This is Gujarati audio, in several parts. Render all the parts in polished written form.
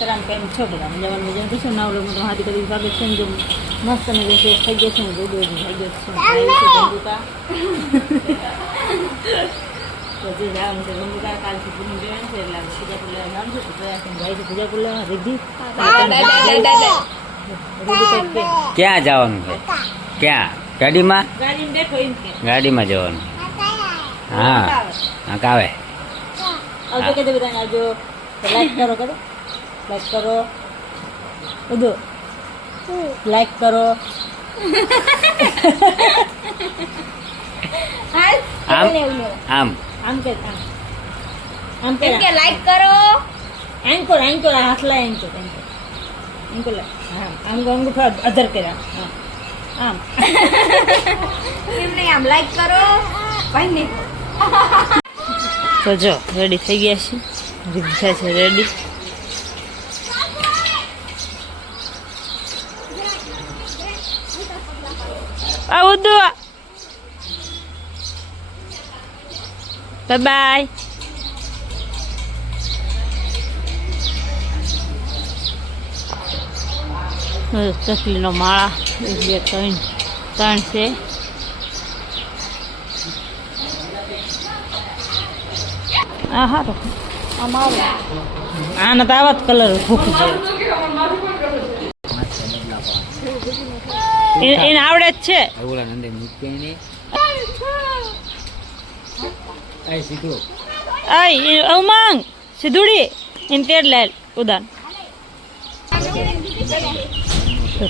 તરામ કેમ છો બધા મજામાં મજામાં કશું ના ઓલો મોટો હાથી કરી સ્વાગત છે જો મસ્ત અને જે થઈ ગયો છે દૂધ થઈ ગયો છે બંદુકા તો જે જવાનું છે બંદુકા કાલથી પૂરી જવાનું છે એટલે પૂજા કરવા જવાનું છે તો પ્રયાસ ભાઈ તો પૂજા કરવા રીધી ક્યાં જવાનું છે ક્યાં ગાડીમાં ગાડીમાં બેઠો એમ કે ગાડીમાં જવાનું હા હા કાવે આવજો કે બધાને આવજો લાઈક કરો બધું લાઈક કરો આમ આમ કે લાઈક કરો એન્કોર હાથ લાય એન્કોર હા આમ અધર કર્યા હા આમ એમ નહીં આમ લાઈક કરો ભાઈ નહીં તો જો રેડી થઈ ગયા છે રીક્ષા છે રેડી આવું દો બાય ચકલીનો માળા 1 2 3 છે આ હારો આના તો આવા જ કલર ભૂખી છે એને આવડે જ છે ઉમંગ સીધુડી એને તેડ લે ઉદાન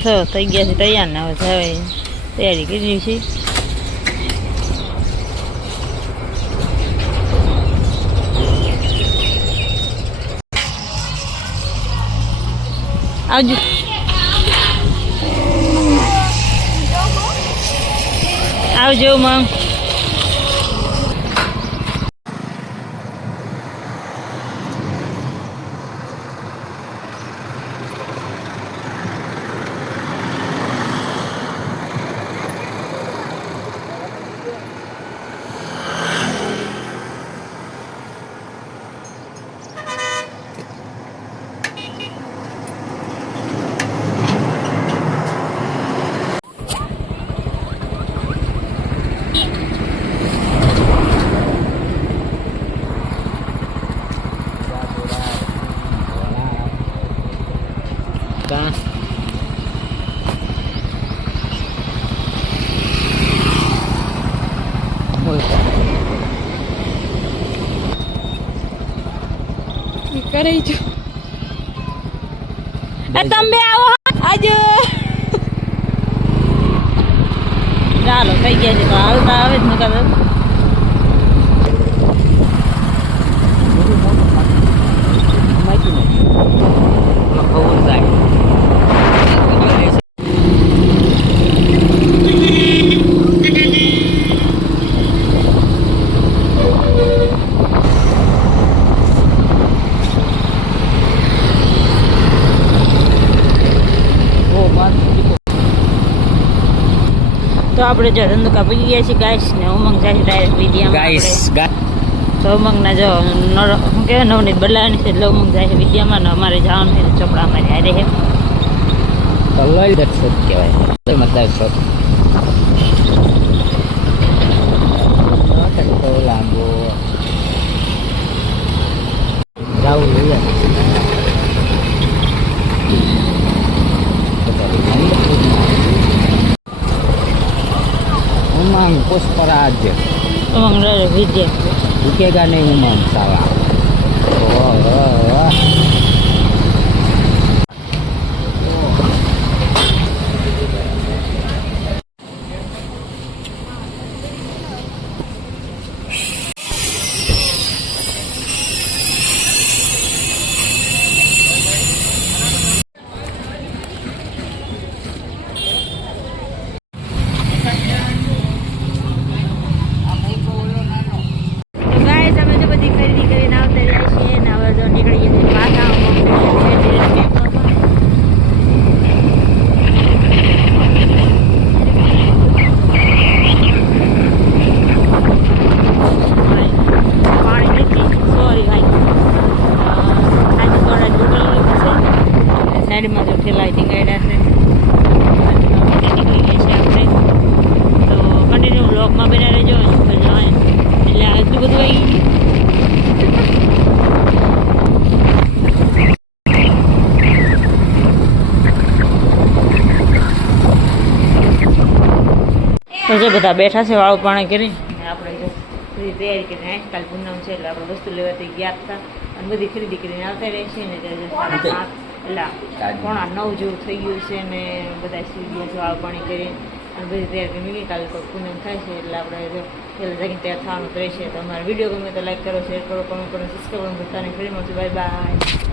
તો થઈ ગયા છે તૈયાર ને હવે તૈયારી કરી છે આવજો આવજો ઉમંગ કરી જો તમે આવો આજો ચાલો થઈ ગયા છે તો હાલતા આવે જ નકા તો આપણે જો ધંધુકા પૂજી ગયા છીએ ગાઈસ ને ઉમંગ જાય ડાયરેક્ટ વિદ્યામાં તો ઉમંગના જો શું કહેવાય નવનીત બદલાવાની છે એટલે ઉમંગ જાય છે વિદ્યામાં ને અમારે જવાનું છે ચોપડા અમારે હારે છે કલર દર્શક કહેવાય મતલબ લાંબો જાવું જોઈએ उमंग पुष्पराज उमंग विद्या रुकेगा नहीं उमंग साला ખરીદી કરી સાઈડમાં તો ઠેલાઈ ટીંગાડ્યા છે નીકળી ગયા છે આપણે તો કન્ટિન્યુ બ્લોગમાં બના રહેજો એટલે આટલું બધું આવી ગયું તો જે બધા બેઠા છે વાળું પાણી કરી અને આપણે જો બધી તૈયારી કરીને આજકાલ પૂનમ છે એટલે આપણે વસ્તુ લેવાથી ગયા હતા અને બધી ખરીદી કરીને આવતા રહે છે ને ત્યારે 7:30 એટલે 8:45 જેવું થઈ ગયું છે ને બધા સુઈ ગયા છે વાળું પાણી કરી અને બધી તૈયારી કરી નીકળી કાલે કોઈ પૂનમ થાય છે એટલે આપણે જો પહેલાં જઈને તૈયાર થવાનું જ રહેશે તો અમારો વિડીયો ગમે તો લાઈક કરો શેર કરો કમેન્ટ કરો સબસ્ક્રાઈબ કરો બધાને ફરી મળશું બાય બાય